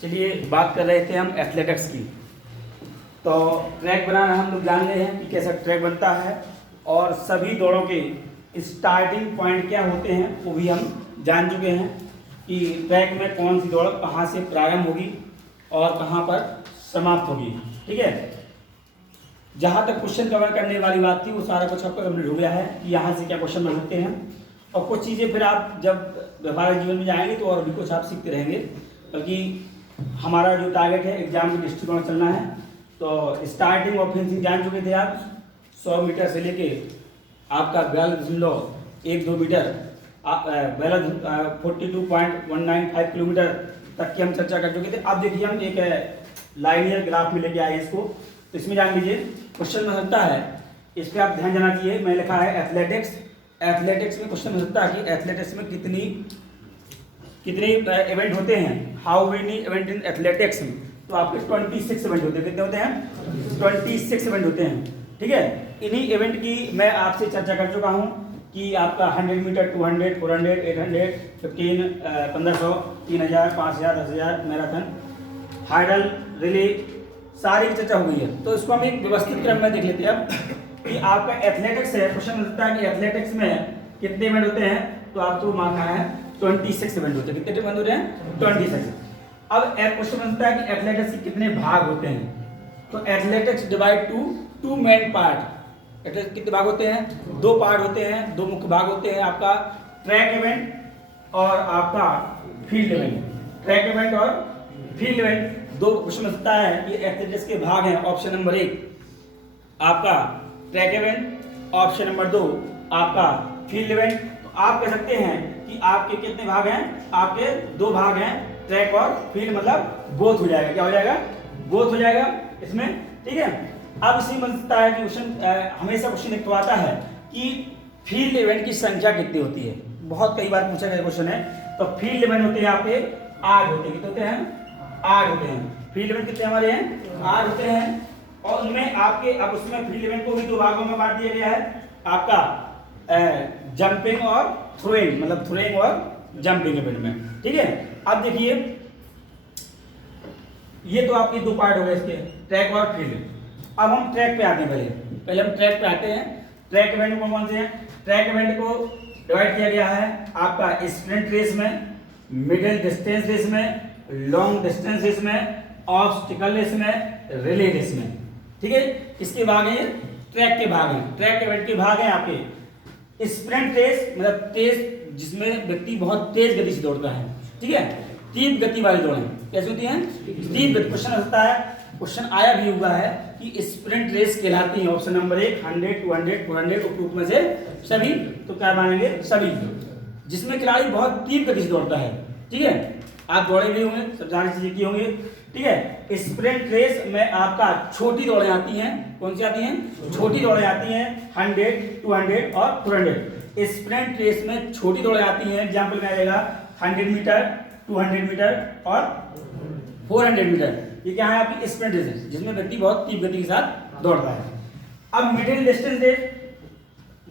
चलिए बात कर रहे थे हम एथलेटिक्स की। तो ट्रैक बनाना हम लोग जान रहे हैं कि कैसा ट्रैक बनता है और सभी दौड़ों के स्टार्टिंग पॉइंट क्या होते हैं वो भी हम जान चुके हैं कि ट्रैक में कौन सी दौड़ कहाँ से प्रारंभ होगी और कहाँ पर समाप्त होगी। ठीक है, जहाँ तक क्वेश्चन कवर करने वाली बात थी वो सारा कुछ आपको हमने ढूंढा है कि यहाँ से क्या क्वेश्चन बन सकते हैं और कुछ चीज़ें फिर आप जब व्यावहारिक जीवन में जाएंगे तो और भी कुछ आप सीखते रहेंगे। बल्कि हमारा जो टारगेट है एग्जाम के दृष्टिकोण चलना है। तो स्टार्टिंग और फिनिशिंग जान चुके थे आप 100 मीटर से लेके आपका 42.12 मीटर 42.195 किलोमीटर तक की हम चर्चा कर चुके थे। अब देखिए हम एक लाइनियर ग्राफ में लेके आए इसको, तो इसमें जान लीजिए क्वेश्चन में सकता है, इस पर आप ध्यान देना चाहिए। मैं लिखा है एथलेटिक्स, एथलेटिक्स में क्वेश्चन में सकता है कि एथलेटिक्स में कितने इवेंट होते हैं, how many event in athletics में। तो आपके 26 इवेंट होते हैं। कितने होते हैं? 26 इवेंट होते हैं। ठीक है, इन्हीं इवेंट की मैं आपसे चर्चा कर चुका हूं कि आपका 100 मीटर, 200, 400, 800, 15, 1500, 3000, 5000, 10,000 मैराथन, हाइडल, रिले, सारी की चर्चा हो गई है। तो इसको हम एक व्यवस्थित क्रम में देख लेते हैं अब कि आपका एथलेटिक्स है। क्वेश्चन मिलता है कि एथलेटिक्स में कितने इवेंट होते हैं, तो आपको मानना है 26 इवेंट होते हैं। कितने इवेंट होते हैं? 26। अब क्वेश्चन मिलता है कि एथलेटिक्स के कितने भाग होते हैं। तो athletics divide two main part. Athletics कितने भाग होते हैं? 2 पार्ट होते हैं, 2 मुख्य भाग होते हैं, आपका ट्रैक इवेंट और आपका फील्ड इवेंट। ट्रैक इवेंट और फील्ड इवेंट 2 क्वेश्चन मिलता है कि एथलेटिक्स के भाग हैं। ऑप्शन नंबर 1 आपका ट्रैक इवेंट, ऑप्शन नंबर 2 आपका फील्ड इवेंट। तो आप कह सकते हैं कि आपके कितने भाग हैं? आपके 2 भाग हैं, ट्रैक और फील्ड, मतलब बोथ हो जाएगा। क्या हो जाएगा? बोथ हो जाएगा इसमें। ठीक है, अब इसी में मिलता है कि क्वेश्चन हमेशा क्वेश्चन एक तो आता है कि फील्ड इवेंट की संख्या कितनी होती है। बहुत कई बार पूछा गया क्वेश्चन है। तो फील्ड इवेंट होते हैं आपके 8 होते हैं। कितने होते हैं? 8 होते हैं। फील्ड इवेंट कितने हमारे हैं? 8 होते हैं। और उनमें आपके अब उसमें फील्ड इवेंट को भी 2 भागों में बांट दिया गया है, आपका जंपिंग और थ्रोइंग, मतलब थ्रोइंग और जंपिंग इवेंट में। ठीक है, अब देखिए ये तो आपके 2 पार्ट हो गए इसके, ट्रैक और फील्ड। अब हम ट्रैक पे आते हैं। पहले हम ट्रैक पे आते हैं। ट्रैक इवेंट कौन से हैं? ट्रैक इवेंट को डिवाइड किया गया है आपका स्प्रिंट रेस में, मिडिल डिस्टेंस रेस में, लॉन्ग डिस्टेंस रेस में, ऑब्स्टिकल रेस में, रिले रेस में। ठीक है, इसके भाग हैं, ट्रैक के भाग हैं। ट्रैक इवेंट के भाग हैं आपके स्प्रिंट रेस, मतलब तेज, जिसमें व्यक्ति बहुत तेज गति से दौड़ता है। ठीक है, तीव्र गति वाली दौड़ें कैसे होती हैं? तीव्र गति। क्वेश्चन होता है, क्वेश्चन आया भी हुआ है कि स्प्रिंट रेस कहलाती है। ऑप्शन नंबर 1 100, 200, 400 उपरोक्त में से सभी। तो क्या मानेंगे? सभी, जिसमें खिलाड़ी बहुत तीव्र गति से दौड़ता है। ठीक है, आप दौड़े भी होंगे, सब सारी चीजें की होंगी। ठीक है, स्प्रिंट रेस में आपका छोटी दौड़ें आती हैं। कौन सी आती हैं? छोटी दौड़ें आती हैं 100, 200 और 400। स्प्रिंट रेस में छोटी दौड़ें आती हैं। एग्जाम्पल में आ जाएगा 100 मीटर, 200 मीटर और 400 मीटर। ये क्या है? आपकी स्प्रिंट रेस, जिसमें व्यक्ति बहुत तीव्र गति के साथ दौड़ता है। अब मिडिल डिस्टेंस रेस,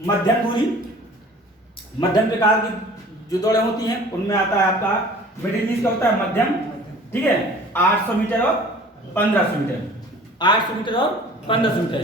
मध्यम दूरी, मध्यम प्रकार की जो दौड़ें होती हैं उनमें आता है आपका मिडिल मीन्स का होता है मध्यम। ठीक है, 800 मीटर और 1500 मीटर, 800 मीटर और 1500 मीटर।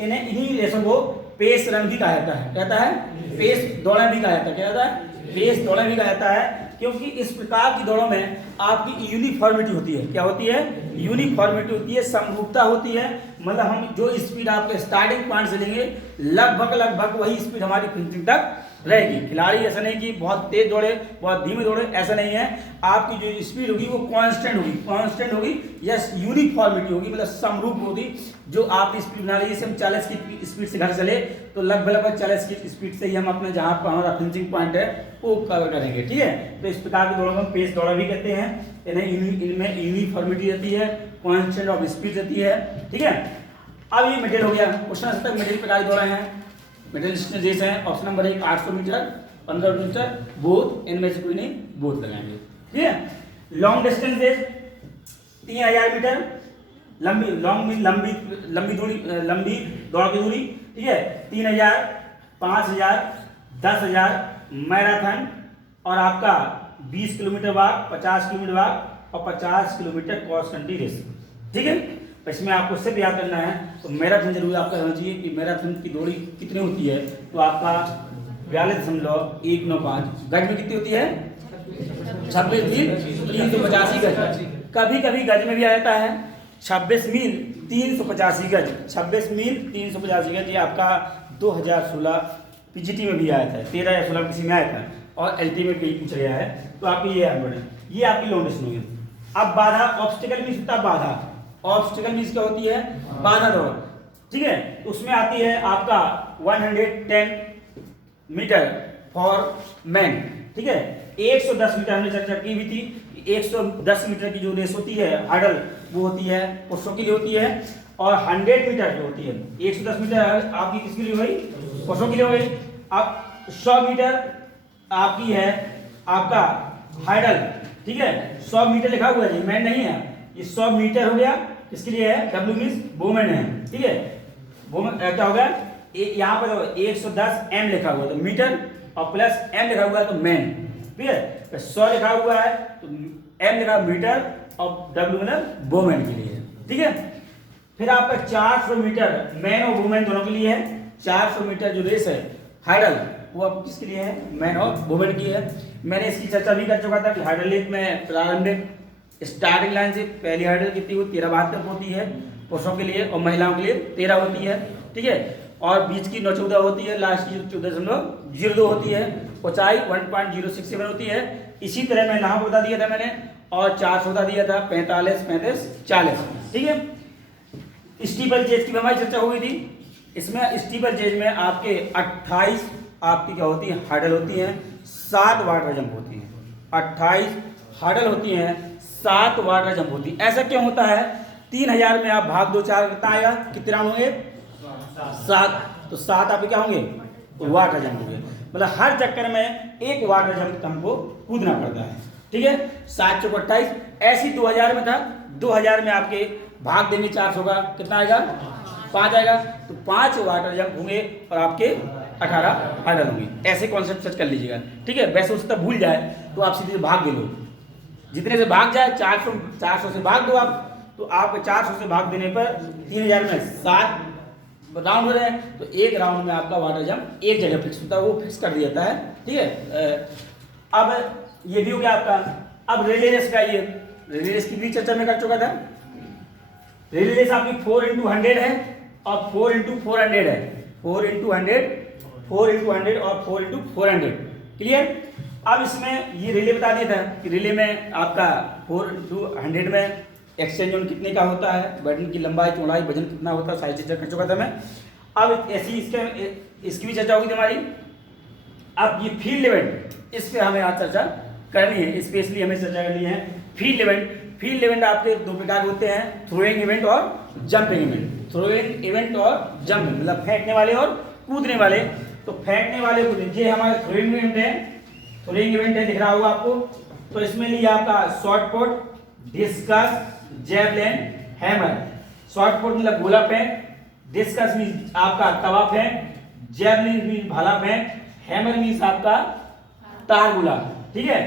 इन्हीं रेसों को पेस रन भी कहा जाता है। कहता है पेस दौड़ें भी कहा जाता है। क्या कहता है? पेस दौड़ें भी कहा जाता है, क्योंकि इस प्रकार की दौड़ों में आपकी यूनिफॉर्मिटी होती है। क्या होती है? यूनिफॉर्मिटी होती है, समरूपता होती है। मतलब हम जो स्पीड आपके स्टार्टिंग पॉइंट से लेंगे लगभग वही स्पीड हमारी फिनिशिंग तक रहेगी। खिलाड़ी ऐसा नहीं कि बहुत तेज दौड़े, बहुत धीमे दौड़े, ऐसा नहीं है। आपकी जो स्पीड होगी वो कांस्टेंट होगी, यस, यूनिफॉर्मिटी होगी, मतलब समरूप होगी। जो आप स्पीड बना लीजिए, हम 40 की स्पीड से घर चले तो लगभग 40 की स्पीड से ही हम अपने जहाँ पर हमारा फिनिशिंग पॉइंट है वो कवर करेंगे। ठीक है, तो इस प्रकार की दौड़ों को हम पेस दौड़ा भी कहते हैं। इनमें यूनिफॉर्मिटी रहती है, कांस्टेंट ऑफ स्पीड रहती है। ठीक है, अब ये मिडिल हो गया। क्वेश्चन तक मिडिल प्रकार की दौड़े हैं, मिडिल डिस्टेंस रेस है। Option number 1 800 meter, 1500 meter, both, इनमें से कोई नहीं, बोथ लगाएंगे। ठीक है, लॉन्ग डिस्टेंस रेस 3000 मीटर, लंबी दौड़ की दूरी। ठीक है, 3000, 5000, 10,000 मैराथन और आपका 20 किलोमीटर भाग, 50 किलोमीटर भाग, और 50 किलोमीटर क्रॉस कंट्री रेस। ठीक है, तो इसमें आपको सिर्फ याद करना है, तो मैराथन जरूर आपका होना चाहिए कि मैराथन की दूरी कितनी होती है, तो आपका 42.195 गज में कितनी होती है, 26 मील 385 गज। कभी कभी गज में भी आ जाता है 26 मील 385 गज, 26 मील 385 गज। ये आपका 2016 पीजीटी में भी आया था, 13 या 16 किसी में आया था, और एलटी में भी पूछ गया है। तो आपकी ये याद है, ये आपकी लॉन्ग डिस्टेंस होगी। अब बाधा, ऑब्स्टिकल मीन्स होता है बाधा, ऑब्स्टिकल मीन्स क्या होती है, बाधा दौड़। ठीक है, तो उसमें आती है आपका 110 मीटर फॉर मैन। ठीक है, 110 मीटर हमने चर्चा की हुई थी, 110 मीटर की जो रेस होती है हर्डल, वो होती है पुरुषों के लिए होती है, और 100 मीटर जो होती है, 110 मीटर आपकी किसके लिए हुई, पुरुषों के लिए हो गई। अब 100 मीटर आपकी है आपका हर्डल। ठीक है, 100 मीटर लिखा हुआ है, मैन नहीं है, ये 100 मीटर हो गया, किसके लिए है, डब्ल्यू मीन्स वुमेन है। ठीक है, वुमेन क्या होगा, यहाँ पर 110 एम लिखा हुआ है तो मीटर, और प्लस एम लिखा हुआ है तो मैन। ठीक है, तो 100 लिखा हुआ है तो एम लिखा मीटर, और डब्ल्यू मतलब वुमेन के लिए। ठीक है, फिर आपका 400 मीटर मैन और वुमेन दोनों के लिए है। 400 मीटर जो रेस है हर्डल, वो अब किसके लिए है, मैन और वुमेन की है। मैंने इसकी चर्चा भी कर चुका था कि हर्डल रेस में प्रारंभिक स्टार्टिंग लाइन से पहली हर्डल कितनी होती है, 13 तक होती है पुरुषों के लिए, और महिलाओं के लिए 13 होती है। ठीक है, और बीच की 9-14 होती है, लास्ट की 14.02 होती है, ऊंचाई 1.067 होती है। इसी तरह मैं यहाँ बता दिया था मैंने, और 400 बता दिया था, 45, 35, 40। ठीक है, स्टीपल चेज की हमारी चर्चा हुई थी। इसमें स्टीपल चेज में आपके 28 आपकी क्या होती है, हर्डल होती हैं, 7 वाटर जंप होती हैं। 28 हर्डल होती हैं, 7 वाटर जंप होती है। ऐसा क्यों होता है, 3000 में आप भाग 2 4 कितना आएगा, कितने राउंड होंगे, 7, तो 7 आपके क्या होंगे, वाटर जंप होंगे। मतलब हर चक्कर में एक वाटर जंप हमको कूदना पड़ता है। ठीक है, 7 चौक 28। ऐसी 2000 में था, 2000 में आपके भाग देंगे 400 का, कितना आएगा, 5 आएगा, तो 5 वाटर जंप होंगे और आपके 18 हर्डल होंगे। ऐसे कॉन्सेप्ट सर्च कर लीजिएगा। ठीक है, वैसे उससे तब भूल जाए तो आप सीधे भाग दे लो, जितने से भाग जाए 400 से भाग दो आप, तो आप 400 से भाग देने पर 3000 में 7 राउंड हो रहे हैं, तो एक राउंड में आपका वाटर जंप एक जगह फिक्स होता है, वो फिक्स कर दिया जाता है। ठीक है, अब ये भी हो गया आपका। अब रिले रेस का, ये रिले रेस की भी चर्चा में कर चुका था। रिले रेस आपकी 4x100 है और 4x400 है, 4x100, 4x100 और 4x400। क्लियर। अब इसमें ये रिले बता दिया था कि रिले में आपका 4x100 में एक्सचेंज जोन कितने का होता है, बटन की लंबाई चौड़ाई वजन कितना होता है, सारी चर्चा कर चुका था मैं। अब ऐसी इसकी भी चर्चा होगी थी हमारी। अब ये फील्ड इवेंट, इस पे हमें आज चर्चा करनी है, स्पेशली हमें चर्चा करनी है फील्ड इवेंट। फील्ड इवेंट आपके 2 प्रकार होते हैं, थ्रोइंग इवेंट और जंपिंग इवेंट। थ्रोइंग इवेंट और जंपिंग मतलब फेंकने वाले और कूदने वाले। तो फेंकने वाले कूदने, ये हमारे थ्रोइंग इवेंट है, थ्रोइंग इवेंट है, दिख रहा होगा आपको। तो इसमें लिया आपका short put, discuss, javelin, hammer. Short put मतलब गोला फेंक, डिस्कस मींस आपका तवा फेंक, जैवलिन मींस भाला फेंक, हैमर मींस आपका तार गोला। ठीक है,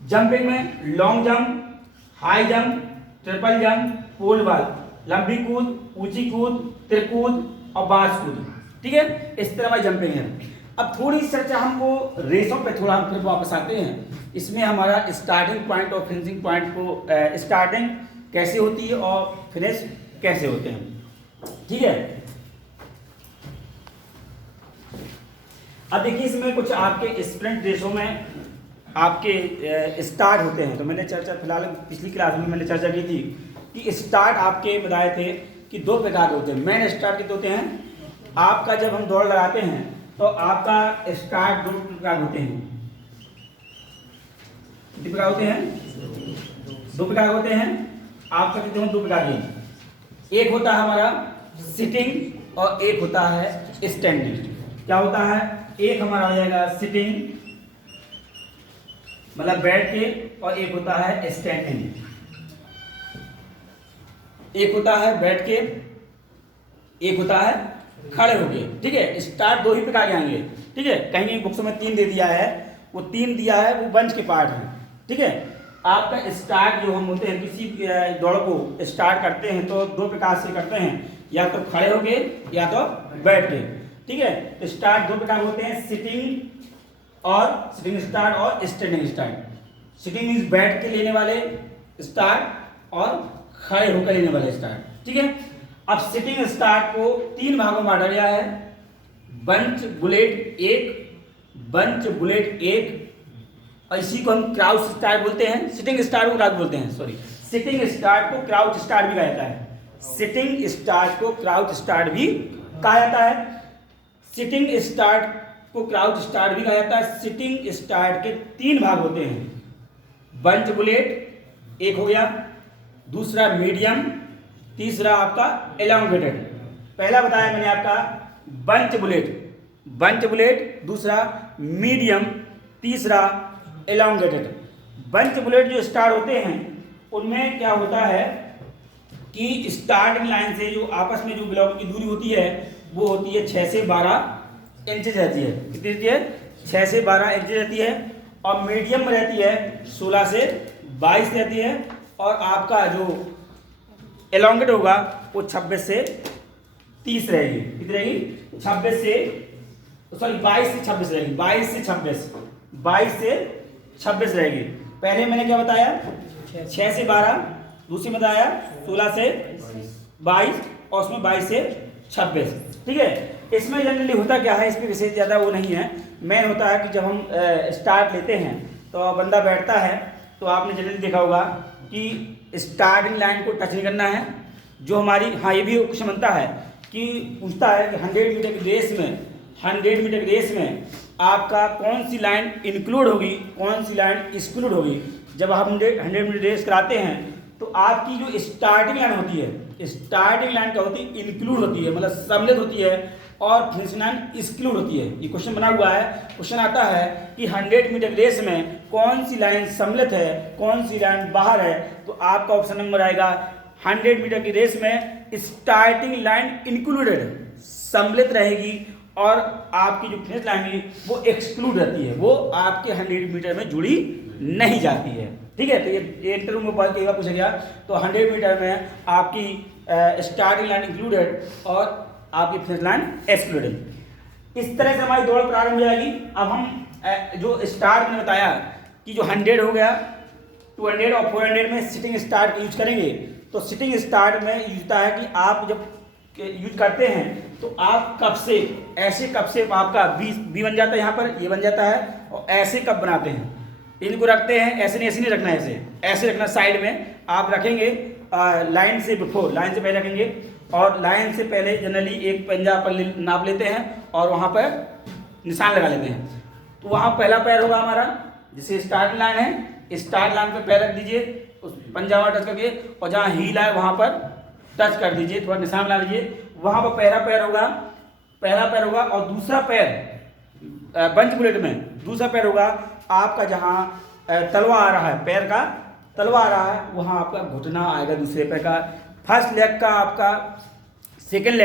जंपिंग में long jump, high jump, triple jump, pole ball, लंबी कूद, ऊंची कूद, त्रिकूद और बांस कूद। ठीक है, इस तरह हमारी जंपिंग है। अब थोड़ी चर्चा हमको रेसों पे थोड़ा हम फिर वापस आते हैं। इसमें हमारा स्टार्टिंग पॉइंट और फिनिशिंग पॉइंट को, स्टार्टिंग कैसे होती है और फिनिश कैसे होते हैं। ठीक है, अब देखिए इसमें कुछ आपके स्प्रिंट रेसों में आपके स्टार्ट होते हैं। तो मैंने चर्चा फिलहाल पिछली क्लास में मैंने चर्चा की थी कि स्टार्ट आपके बताए थे कि 2 प्रकार के होते हैं। मेन स्टार्ट कितने होते हैं, आपका जब हम दौड़ लगाते हैं तो आपका स्टार्ट 2 प्रकार होते हैं। कितने प्रकार होते हैं, 2 प्रकार होते हैं आपका, कितने हैं 2 प्रकार के। एक होता है हमारा सिटिंग और एक होता है स्टैंडिंग। क्या होता है, एक हमारा हो जाएगा सिटिंग मतलब बैठ के, और एक होता है स्टैंडिंग। एक होता है बैठ के, एक होता है खड़े होके। ठीक है, स्टार्ट 2 ही प्रकार के आएंगे। ठीक है, कहीं बुक्स में 3 दे दिया है, वो 3 दिया है वो बंच के पार्ट है। ठीक है, आपका स्टार्ट जो हम बोलते हैं किसी दौड़ को स्टार्ट करते हैं तो दो प्रकार से करते हैं, या तो खड़े होके या तो बैठ के। ठीक है, तो स्टार्ट दो प्रकार होते हैं, सिटिंग स्टार्ट और स्टैंडिंग स्टार्ट। सिटिंग मीन्स बैठ के लेने वाले स्टार्ट और खड़े होकर लेने वाले स्टार्ट। ठीक है, अब सिटिंग स्टार्ट को 3 भागों में बांटा गया है, बंच बुलेट 1, बंच बुलेट 1, और इसी को हम क्राउच स्टार्ट बोलते हैं। सिटिंग स्टार्ट को क्राउच बोलते हैं, सॉरी, सिटिंग स्टार्ट को क्राउच स्टार्ट भी कहा जाता है। सिटिंग स्टार्ट को क्राउच स्टार्ट भी कहा जाता है। सिटिंग स्टार्ट को क्राउच स्टार्ट भी कहा जाता है। सिटिंग स्टार्ट के 3 भाग होते हैं, बंच बुलेट एक हो गया, दूसरा मीडियम, तीसरा आपका एलोंगेटेड। पहला बताया मैंने आपका बंच बुलेट, दूसरा मीडियम, तीसरा एलोंगेटेड। बंच बुलेट जो स्टार्ट होते हैं उनमें क्या होता है कि स्टार्टिंग लाइन से जो आपस में जो ब्लॉक की दूरी होती है वो होती है 6 से 12 इंचेस रहती है। कितनी रहती है? 6 से 12 इंच रहती है। और मीडियम में रहती है 16 से 22 रहती है। और आपका जो एलोंगेट होगा वो 26 से 30 रहेगी। कितनी रहेगी? 22 से 26 रहेगी। 22 से 26 रहेगी। पहले मैंने क्या बताया? 6 से 12, दूसरी में बताया 16 से 22 और उसमें 22 से 26। ठीक है, इसमें जनरली होता क्या है, इसमें विशेष ज़्यादा वो नहीं है। मेन होता है कि जब हम स्टार्ट लेते हैं तो बंदा बैठता है तो आपने जनरली देखा होगा कि स्टार्टिंग लाइन को टच नहीं करना है। जो हमारी, हाँ, ये भी क्वेश्चन बनता है कि पूछता है कि 100 मीटर की रेस में आपका कौन सी लाइन इंक्लूड होगी, कौन सी लाइन एक्सक्लूड होगी। जब हम 100 मीटर रेस कराते हैं तो आपकी जो स्टार्टिंग लाइन होती है, स्टार्टिंग लाइन क्या होती है? इंक्लूड होती है, मतलब सम्मिलित होती है, और फिनिशिंग लाइन एक्सक्लूड होती है। ये क्वेश्चन बना हुआ है। क्वेश्चन आता है कि 100 मीटर रेस में कौन सी लाइन सम्मिलित है, कौन सी लाइन बाहर है। तो आपका ऑप्शन नंबर आएगा 100 मीटर की रेस में स्टार्टिंग लाइन इंक्लूडेड, सम्मिलित रहेगी, और आपकी जो फिनिश लाइन है वो एक्सक्लूड रहती है, वो आपके 100 मीटर में जुड़ी नहीं जाती है। ठीक है, तो ये इंटरव्यू में कई बार पूछा गया। तो 100 मीटर में आपकी स्टार्टिंग लाइन इंक्लूडेड और आपकी फिनिश लाइन एक्सक्लूडेड। इस तरह से हमारी दौड़ प्रारंभ हो जाएगी। अब हम जो स्टार्ट में बताया कि जो 100 हो गया, 200 और 400 में सिटिंग स्टार्ट यूज करेंगे। तो सिटिंग स्टार्ट में यूज होता है कि आप जब यूज करते हैं तो आप कप से, ऐसे कप से आपका बी बन जाता है, यहाँ पर ये बन जाता है, और ऐसे कप बनाते हैं। इनको रखते हैं, ऐसे नहीं रखना है, ऐसे रखना। साइड में आप रखेंगे लाइन से पहले रखेंगे, और लाइन से पहले जनरली एक पंजा पर नाप लेते हैं और वहाँ पर निशान लगा लेते हैं। तो वहाँ पहला पैर होगा हमारा, जिसे स्टार्ट लाइन है, स्टार्ट लाइन पे पैर रख दीजिए, उस पंजा वहाँ टच करके, और जहाँ हील है वहाँ पर टच कर दीजिए, थोड़ा निशान बना लीजिए। वहाँ पर पहला पैर होगा, और दूसरा पैर बंच बुलेट में दूसरा पैर होगा आपका, जहाँ तलवा आ रहा है, पैर का तलवा आ रहा है, वहाँ आपका घुटना आएगा दूसरे पैर का। फर्स्ट लेग का आपका, सेकंड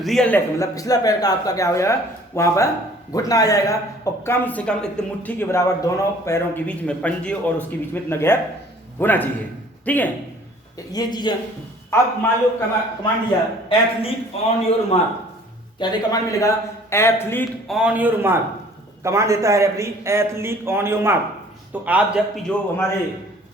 रियर लेग, मतलब पिछला पैर का आपका क्या हो जाएगा, वहाँ पर घुटना आ जाएगा। और कम से कम इतने मुट्ठी के बराबर दोनों पैरों के बीच में, पंजे और उसके बीच में इतना गैप होना चाहिए। ठीक है, ये चीज़ें। अब मान लो कमांड दिया, एथलीट ऑन योर मार्क। क्या दे कमांड मिलेगा? Athlete on your mark. Command देता है referee, athlete on your mark. तो आप जब भी, जो हमारे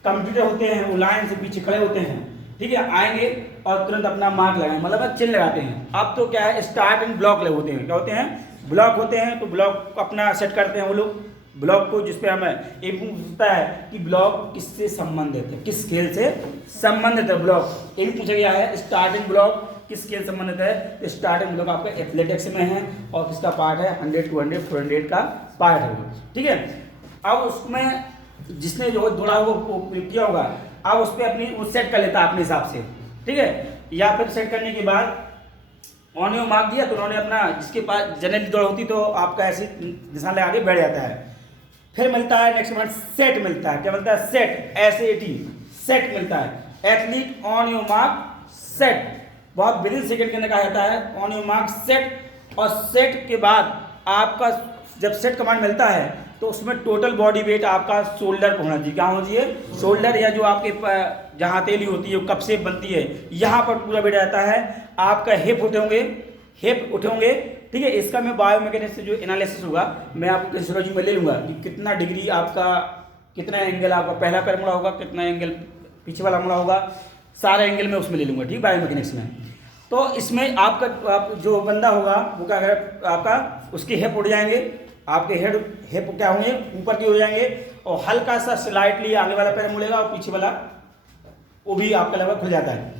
कंप्यूटर होते हैं वो लाइन से पीछे खड़े होते हैं, ठीक है, आएंगे और तुरंत अपना मार्क लगाएंगे, मतलब चिन्ह लगाते हैं। अब तो क्या है, स्टार्ट एंड ब्लॉक होते हैं। क्या होते हैं? ब्लॉक होते हैं। तो ब्लॉक अपना सेट करते हैं वो लोग, ब्लॉक को, जिसपे हमें एक पूछता है कि ब्लॉक किससे संबंधित है, किस खेल से संबंधित है ब्लॉक। ये भी पूछा गया है, स्टार्टिंग ब्लॉक किस खेल संबंधित है। तो स्टार्टिंग ब्लॉक आपका एथलेटिक्स में है, और किसका पार्ट है? 100, 200, 400 का पार्ट है। ठीक है, अब उसमें जिसने जो दौड़ा वो किया होगा, अब उस पर अपनी वो सेट कर लेता है अपने हिसाब से। ठीक है, या फिर सेट करने के बाद ऑन योर मार्क दिया तो उन्होंने अपना, जिसके पास जनरली दौड़ होती तो आपका ऐसे निशान लगा के बैठ जाता है। फिर मिलता है नेक्स्ट कमांड, सेट मिलता है। क्या मिलता है? सेट, SAT, सेट मिलता है। Athlete on your mark set, बहुत विदिन सेकंड के अंदर कहा जाता है, ऑन योर मार्क सेट। और सेट के बाद आपका जब सेट कमांड मिलता है तो उसमें टोटल बॉडी वेट आपका शोल्डर पर होना चाहिए। क्या होना चाहिए? शोल्डर, या जो आपके जहाँ हथेली होती है, कप शेप बनती है, यहाँ पर पूरा वेट रहता है। आपका हिप उठे होंगे, ठीक है। इसका मैं बायोमैकेनिक्स से जो एनालिसिस होगा मैं आपको फिजियोलॉजी में ले लूँगा कि कितना डिग्री आपका, कितना एंगल आपका पहला पैर मुड़ा होगा, कितना एंगल पीछे वाला मुड़ा होगा, सारा एंगल मैं उसमें ले लूँगा, ठीक, बायोमैकेनिक्स में। तो इसमें आप जो बंदा होगा वो क्या करें, आपका उसके हिप उड़ जाएंगे, आपके हिप क्या होंगे, ऊपर की हो जाएंगे, और हल्का सा स्लाइटली आगे वाला पैर मुड़ेगा और पीछे वाला वो भी आपका लगभग खुल जाता है।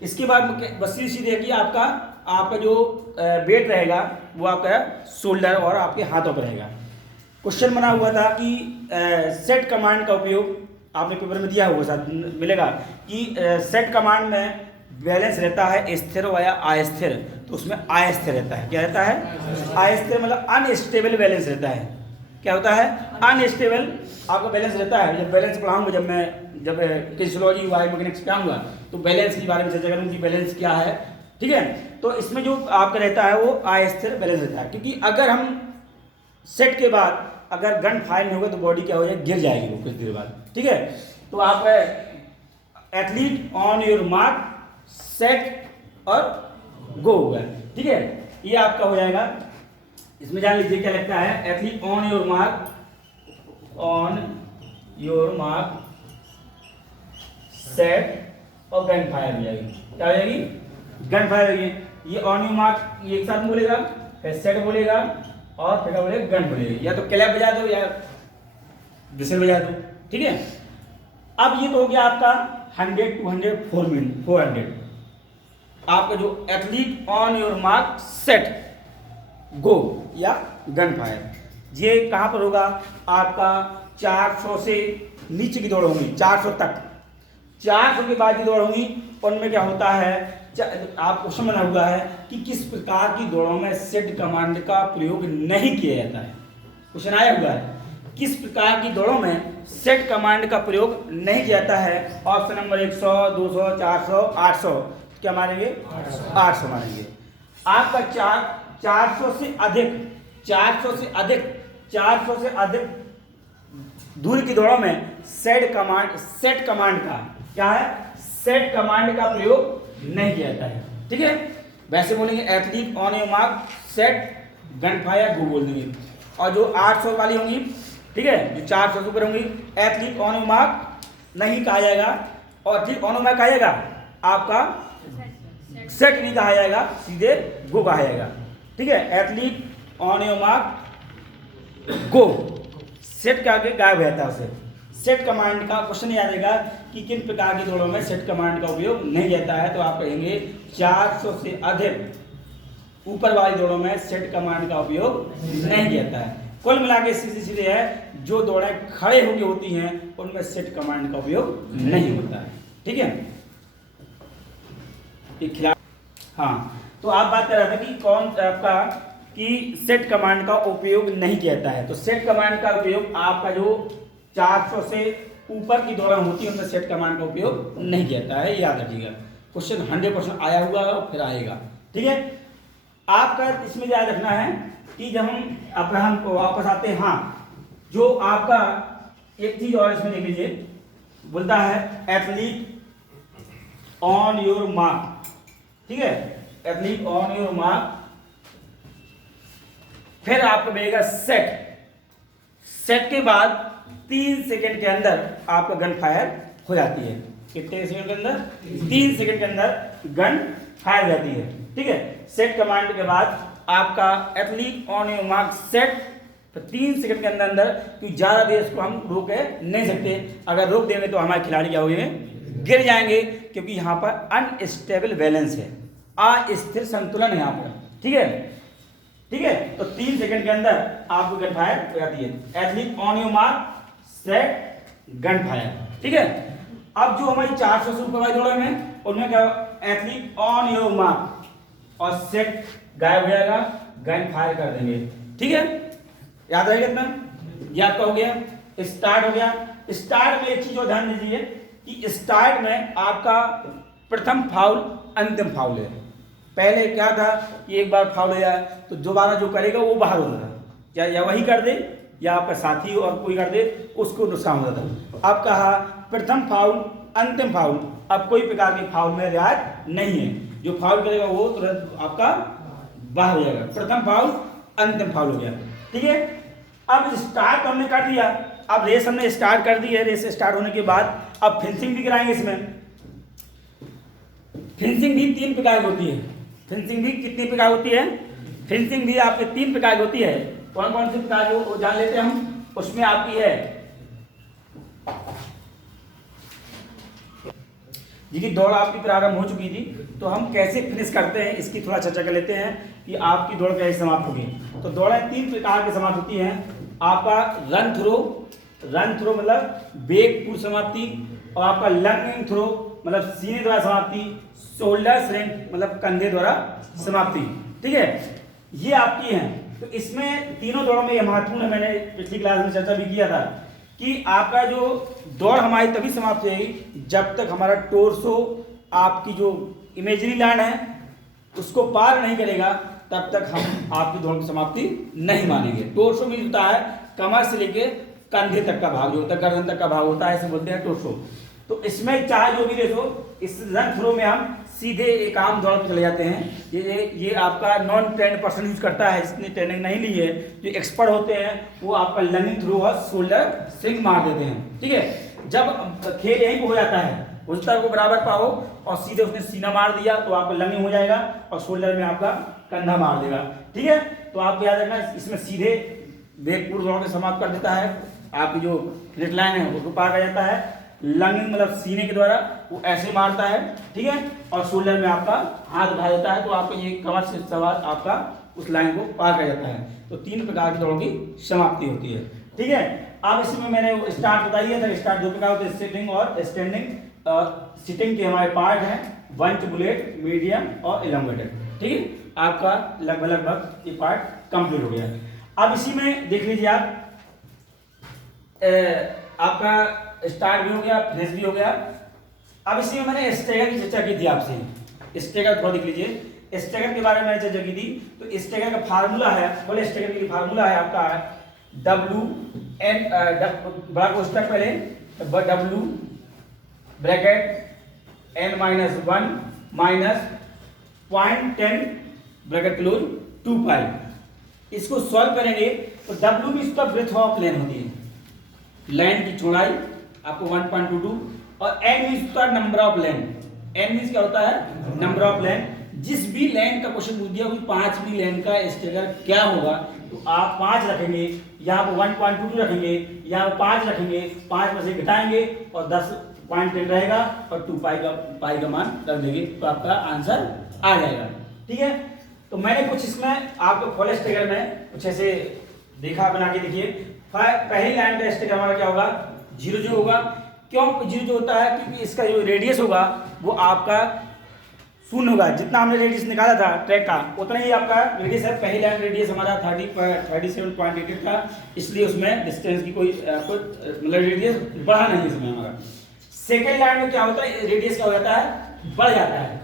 इसके बाद बस सीधी देखिए, आपका जो वेट रहेगा वो आपका शोल्डर और आपके हाथों पर रहेगा। क्वेश्चन बना हुआ था कि सेट कमांड का उपयोग आपने पेपर में दिया हुआ साथ मिलेगा कि सेट कमांड में बैलेंस रहता है स्थिर या अस्थिर, तो उसमें अस्थिर रहता है। क्या रहता है? अस्थिर, मतलब अनस्टेबल बैलेंस रहता है। क्या होता है? अनस्टेबल आपका बैलेंस रहता है। जब बैलेंस पढ़ाऊंगा, जब फिजियोलॉजी बायोमैकेनिक्स पढ़ाऊंगा तो बैलेंस के बारे में चर्चा करूँगी, बैलेंस क्या है, ठीक है। तो इसमें जो आपका रहता है वो अस्थिर बैलेंस रहता है, क्योंकि अगर हम सेट के बाद अगर गन फायर नहीं होगा तो बॉडी क्या हो जाएगी, गिर जाएगी वो कुछ देर बाद, ठीक है। तो आप athlete on your mark set और गो होगा, ठीक है। ये आपका हो जाएगा। इसमें जान लीजिए क्या लगता है, athlete on your mark set और गन फायर हो जाएगी। क्या हो जाएगी? गन फायर होगी। ये ऑन योर मार्क ये एक साथ बोलेगा, फिर सेट बोलेगा और फिर क्या बोलेगा, गन बोलेगा। या तो क्लैप बजा दो या विसल बजा दो, ठीक है। अब ये तो हो गया आपका 100, 200, 400। आपका जो athlete on your mark set go या गन फायर, ये कहाँ पर होगा? आपका 400 से नीचे की दौड़ होगी, 400 तक। 400 के बाद की दौड़ होगी, उनमें क्या होता है, आप क्वेश्चन बना हुआ है कि किस प्रकार की दौड़ों में सेट कमांड का प्रयोग नहीं किया जाता है। क्वेश्चन आया हुआ है, किस प्रकार की दौड़ों में सेट कमांड का प्रयोग नहीं किया जाता है। Option number 100, 200, 400, 800। क्या मारेंगे? 800 मारेंगे। आपका 400 से अधिक दूर की दौड़ों में सेट कमांड का क्या है, सेट कमांड का प्रयोग नहीं किया जाता है, ठीक है। वैसे बोलेंगे athlete on your mark set gun fire go बोल देंगे। और जो 800 वाली होंगी, ठीक है, जो 400 से ऊपर होंगी, एथलीट ऑन योर मार्क नहीं कहा जाएगा, और ठीक ऑन योर मार्क कहा जाएगा, आपका सेट नहीं कहा जाएगा, सीधे गो कहा जाएगा, ठीक है। Athlete on your mark go, set के आगे गायब रहता है उसे। सेट कमांड का क्वेश्चन याद रहेगा कि किन प्रकार की दौड़ों में सेट कमांड का उपयोग नहीं जाता है, तो आप कहेंगे 400 से अधिक ऊपर वाली दौड़ों में सेट कमांड का उपयोग नहीं जाता है। कुल मिला के सीधे है, जो दौड़ें खड़े होकर होती हैं उनमें सेट कमांड का उपयोग नहीं होता है, ठीक है। हाँ, तो आप बात कर रहा था कि कौन आपका कि सेट कमांड का उपयोग नहीं किया जाता है। तो सेट कमांड का उपयोग आपका जो 400 से ऊपर की दौड़ें होती है उनमें सेट कमांड का उपयोग नहीं किया जाता है, याद रखिएगा। क्वेश्चन 100% आया हुआ है, फिर आएगा, ठीक है। आपका इसमें याद रखना है कि जब हम वापस आते हैं, हाँ, जो आपका एक चीज और इसमें देख लीजिए, बोलता है एथलीट ऑन योर मार्क, ठीक है, एथलीट ऑन योर मार्क, फिर आपको मिलेगा सेट के बाद 3 सेकंड के अंदर आपका गन फायर हो जाती है। कितने सेकंड के अंदर? 3 सेकंड के अंदर गन फायर हो जाती है, ठीक है। सेट कमांड के बाद आपका athlete on your mark set, तो 3 सेकंड के अंदर क्योंकि ज़्यादा देर इसको हम रोक नहीं सकते। अगर रोक देंगे तो हमारे खिलाड़ी क्या होंगे, गिर जाएंगे, क्योंकि यहाँ पर अनस्टेबल बैलेंस है, अस्थिर संतुलन है यहाँ पर, ठीक है, ठीक है। तो 3 सेकंड के अंदर आपको गन फायर हो जाती है। Athlete on your mark set gun fire, ठीक है। अब जो हमारी 400 से ऊपर वाली दौड़ में उनमें क्या, एथलीट ऑन योर मार्क और सेट गायब हो जाएगा, गन फायर कर देंगे, ठीक है। याद रहेगा इतना? ये आपका हो गया, स्टार्ट हो गया। स्टार्ट में एक चीज और ध्यान दीजिए कि स्टार्ट में आपका प्रथम फाउल अंतिम फाउल है। पहले क्या था कि एक बार फाउल हो जाए तो दोबारा जो करेगा वो बाहर होता था, या वही कर दे या आपका साथी और कोई कर दे उसको नुकसान हो जाता। अब कहा प्रथम फाउल अंतिम फाउल, अब कोई प्रकार के फाउल में रियायत नहीं है, जो फाउल करेगा वो तुरंत आपका बाहर हो जाएगा। प्रथम फाउल अंतिम फाउल हो गया, ठीक है। अब स्टार्ट तो हमने कर दिया, अब रेस हमने स्टार्ट कर दी है। रेस स्टार्ट होने के बाद अब फिनिशिंग भी कराएंगे। इसमें फिनिशिंग भी 3 प्रकार की होती है। फिनिशिंग भी कितनी प्रकार होती है? फिनिशिंग भी आपके 3 प्रकार की होती है। कौन कौन सी प्रकार की वो जान लेते हैं हम। उसमें आपकी है जी दौड़ आपकी प्रारंभ हो चुकी थी, तो हम कैसे फिनिश करते हैं इसकी थोड़ा चर्चा कर लेते हैं कि आपकी दौड़ कैसे समाप्त होगी। तो दौड़ें 3 प्रकार की समाप्त होती हैं। आपका रन थ्रो मतलब वेग पूर्व समाप्ति, और आपका लंगिंग थ्रो मतलब सीने द्वारा समाप्ति, शोल्डर श्रिंक मतलब कंधे द्वारा समाप्ति, ठीक है। ये आपकी हैं। तो इसमें तीनों दौड़ों में ये महत्वपूर्ण है, मैंने पिछली क्लास में चर्चा भी किया था कि आपका जो दौड़ हमारी तभी समाप्त हो जाएगी जब तक हमारा टोर्सो आपकी जो इमेजरी लाइन है उसको पार नहीं करेगा, तब तक हम आपकी दौड़ की समाप्ति नहीं मानेंगे। टोर्सो में होता है कमर से लेके कंधे तक का भाग जो होता है, गर्दन तक का भाग होता है, इसे बोलते हैं टोर्सो। तो इसमें चाहे जो भी रेस हो, इस रन थ्रो में हम सीधे एक आम दौड़ पर चले जाते हैं। ये आपका नॉन ट्रेंड पर्सन यूज करता है, इसने ट्रेनिंग नहीं ली है। जो एक्सपर्ट होते हैं वो आपका लंगिंग थ्रो और शोल्डर स्विंग मार देते हैं, ठीक है। जब खेल यहीं पर हो जाता है, उल्टा को बराबर पाओ और सीधे उसने सीना मार दिया तो आपका लंगिंग हो जाएगा और शोल्डर में आपका कंधा मार देगा, ठीक है। तो आपको याद रखना इसमें सीधे वेग पूर्व दौड़ के समाप्त कर देता है। आपकी जो फिनिश लाइन है उसको पार कर जाता है। लंगिंग मतलब सीने के द्वारा वो ऐसे मारता है, ठीक है, और शोल्डर में आपका हाथ उठा देता है, तो आपका ये कमर से सवार आपका उस लाइन को पार कर जाता है। तो 3 प्रकार की दौड़ की समाप्ति होती है, ठीक है। अब इसमें मैंने स्टार्ट बताइए था। स्टार्ट 2 प्रकार होते हैं, सिटिंग और स्टैंडिंग। सिटिंग के हमारे पार्ट हैं बंच, बुलेट, मीडियम और इलॉन्गेटेड, ठीक है। आपका लगभग ये पार्ट कंप्लीट हो गया। अब इसी में देख लीजिए आप, आपका स्टार्ट भी हो गया, फिनिश भी हो गया। अब इसी में मैंने स्टेगर की चर्चा की थी आपसे। स्टेगर थोड़ा देख लीजिए। स्टेगर के बारे में मैंने चर्चा की थी। तो स्टेगर का फार्मूला है, बोले स्टेगर के लिए फार्मूला है आपका WN बड़ा कोष्टक पहले W bracket N-1 minus 0.10 bracket close 2 पाई। इसको सॉल्व करेंगे तो W में इसका ब्रेथ ऑफ लेन होती है, लाइन की चौड़ाई आपको 1.22, और N मींस इसका number of lane. N means क्या होता है? नंबर ऑफ लेन। जिस भी लेन का क्वेश्चन पूछ दिया, 5वीं लेन का स्टेगर क्या होगा, तो आप 5 रखेंगे, यहाँ पर 1.22 रखेंगे, यहाँ पर 5 रखेंगे, 5 में से घटाएंगे और 10.10 रहेगा और 2 पाई का मान रख देंगे, तो आपका आंसर आ जाएगा, ठीक है। तो मैंने कुछ इसमें आपको फुल स्टेगर में कुछ ऐसे देखा, बना के देखिए। पहली लाइन का स्टेगर हमारा क्या होगा? 0 होगा। क्यों 0 होता है? क्योंकि इसका जो रेडियस होगा वो आपका 0 होगा। जितना हमने रेडियस निकाला था ट्रैक का, उतना ही आपका रेडियस है। पहली लाइन रेडियस हमारा 37.88 था, इसलिए उसमें डिस्टेंस की कोई मतलब रेडियस बढ़ा नहीं इसमें हमारा। सेकेंड लाइन में क्या होता है? रेडियस क्या हो जाता है? बढ़ जाता है।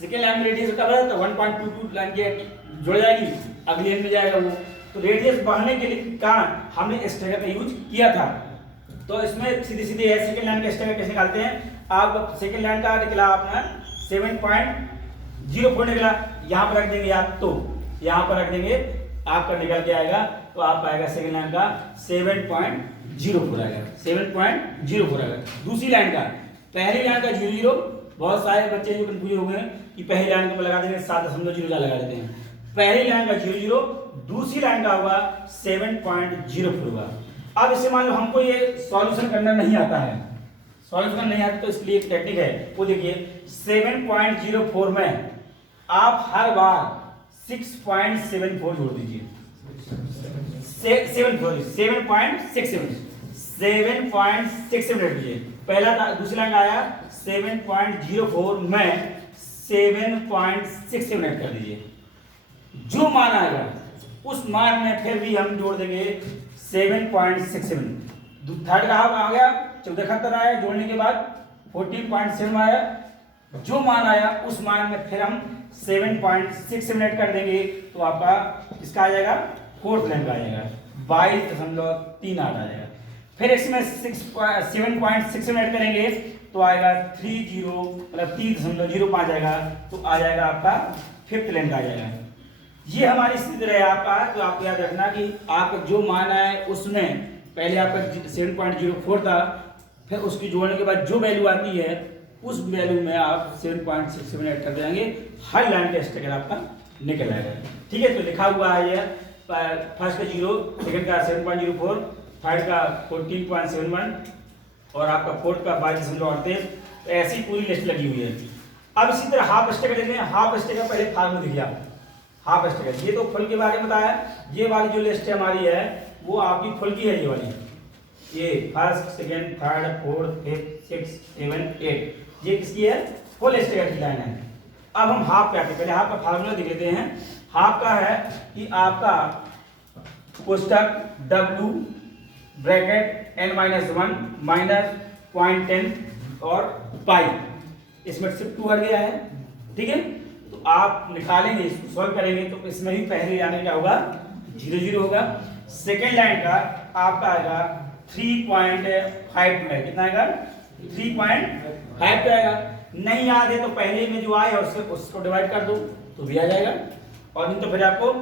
सेकेंड लाइन में रेडियस क्या बढ़ जाता है? 1.22 लाइन के जुड़ जाएगी, अगली लाइन में जाएगा वो। तो रेडियस बढ़ने के लिए कारण हमने स्टेगर का यूज किया था। तो इसमें सीधी सीधी है, सेकेंड लाइन का स्टेगर कैसे निकालते हैं? आप सेकेंड लाइन का निकला अपना 7.04 निकला, यहाँ पर रख देंगे आप, तो यहाँ पर रख देंगे, आपका निकल के आएगा, तो आपका आएगा सेकेंड लाइन का 7.04 आएगा, 7.04 आएगा। दूसरी लाइन का, पहली लाइन का 00, बहुत सारे बच्चे जो कंफ्यूज हो गए कि पहली लाइन को लगा देंगे 7.0 लगा देते हैं। पहली लाइन का 00, दूसरी लाइन का होगा 7.04 होगा। अब इसे मान लो हमको ये सॉल्यूशन करना नहीं आता है, सॉल्यूशन नहीं आता, तो इसके लिए एक टेक्निक है, वो देखिए 7.04 में आप हर बार 6.74 जोड़ दीजिए। 7.67 लीजिए। पहला दूसरी लाइन आया 7.04 में 7.67 ऐड कर दीजिए। जो मान आएगा उस मान में फिर भी हम जोड़ देंगे 7.67। थर्ड का आ गया 14 आया, जोड़ने के बाद 14.7 आया। जो मान आया उस मान में फिर हम 7.67 ऐड कर देंगे, तो आपका इसका आ जाएगा फोर्थ लाइन का आ जाएगा। 22.38 आ जाएगा। फिर इसमें 7.6 ऐड करेंगे तो आएगा 30 मतलब 30.05 आएगा, तो आ जाएगा आपका फिफ्थ लेंथ आ जाएगा। ये हमारी स्थिति रहे आपका, तो आप याद रखना कि आप जो मान है उसमें पहले आपका 7.04 था, फिर उसकी जोड़ने के बाद जो वैल्यू आती है उस वैल्यू में आप 7.67 ऐड कर देंगे, हर लाइन का स्ट्रक्चर आपका निकल आएगा। ठीक है, तो लिखा हुआ है ये फर्स्ट का 0, सेकंड का 7.04, थर्ड का 14.71 और आपका फोर्थ का 22.38। तो ऐसी पूरी लिस्ट लगी हुई है। अब इसी तरह हाफ स्टेकर देखते हैं। हाफ स्टेकर पहले फार्मूला दिखिए आप, हाफ स्टेकर ये तो फुल के बारे में बताया। ये वाली जो लिस्ट हमारी है वो आपकी फुल की है, ये वाली, ये first second third fourth fifth six seven eight, ये किसकी है? फुल स्टेकर की लाइन है। अब हम हाफ पे आते हैं, पहले हाफ का फार्मूला देख लेते हैं। हाफ का है कि आपका कोष्टक W ब्रैकेट n-1 माइनस 0.10 और पाई, इसमें सिर्फ 2 हट गया है। ठीक है, तो आप निकालेंगे, इसको सॉल्व करेंगे तो इसमें भी पहले आने क्या होगा? 0 0 होगा। सेकेंड लाइन का आपका आएगा 3.5 है, कितना आएगा? 3.5 आएगा। नहीं याद है तो पहले में जो आए उसको डिवाइड कर दो तो भी आ जाएगा, और नहीं तो फिर आपको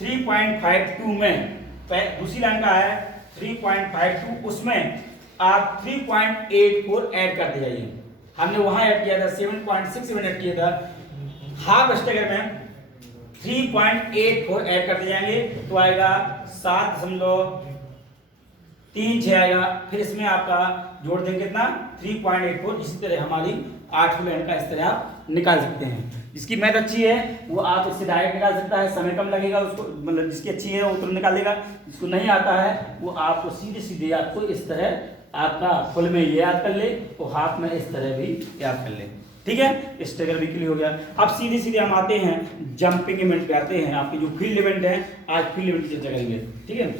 3.52 में दूसरी लाइन का है 3.52, उसमें आप 3.84 ऐड करते जाइए। हमने वहां ऐड किया था 7.67 ऐड किया था, हाफ स्टेकर में 3.84 ऐड करते जाएंगे तो आएगा 7.36 आएगा। फिर इसमें आपका जोड़ देंगे कितना? 3.84। इसी तरह हमारी 8वीं लाइन का इस तरह आप निकाल सकते हैं। जिसकी मैथ अच्छी है वो आप इससे डायरेक्ट निकाल सकता है, समय कम लगेगा उसको, मतलब जिसकी अच्छी है वो तुरंत निकाल देगा। जिसको नहीं आता है वो आपको सीधे सीधे आपको इस तरह आपका फुल में ये याद कर ले तो हाफ में इस तरह भी याद कर ले। ठीक है, स्टेगर भी क्लियर हो गया। अब सीधे सीधे हम आते हैं जंपिंग इवेंट पे आते हैं। आपके जो फील्ड इवेंट है, आज फील्ड इवेंट की चर्चा करेंगे। ठीक है,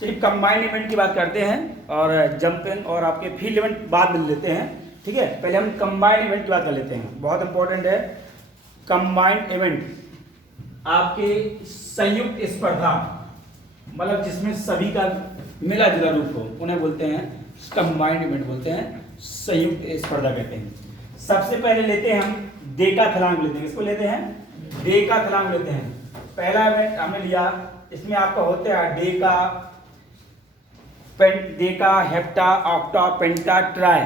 चलिए कंबाइंड इवेंट की बात करते हैं और जंपिंग और आपके फील्ड इवेंट बाद में लेते हैं। ठीक है, पहले हम कंबाइंड इवेंट की बात कर लेते हैं, बहुत इंपॉर्टेंट है। कंबाइंड इवेंट आपके संयुक्त स्पर्धा, मतलब जिसमें सभी का मिला जुला रूप हो, उन्हें बोलते हैं कंबाइंड इवेंट, बोलते हैं संयुक्त स्पर्धा कहते हैं। सबसे पहले लेते हैं हम डेकाथलॉन लेते हैं। इसको लेते हैं डेकाथलॉन लेते हैं। पहला इवेंट हमने लिया, इसमें आपका होता है डेका हेप्टा ऑक्टा पेंटा ट्राई,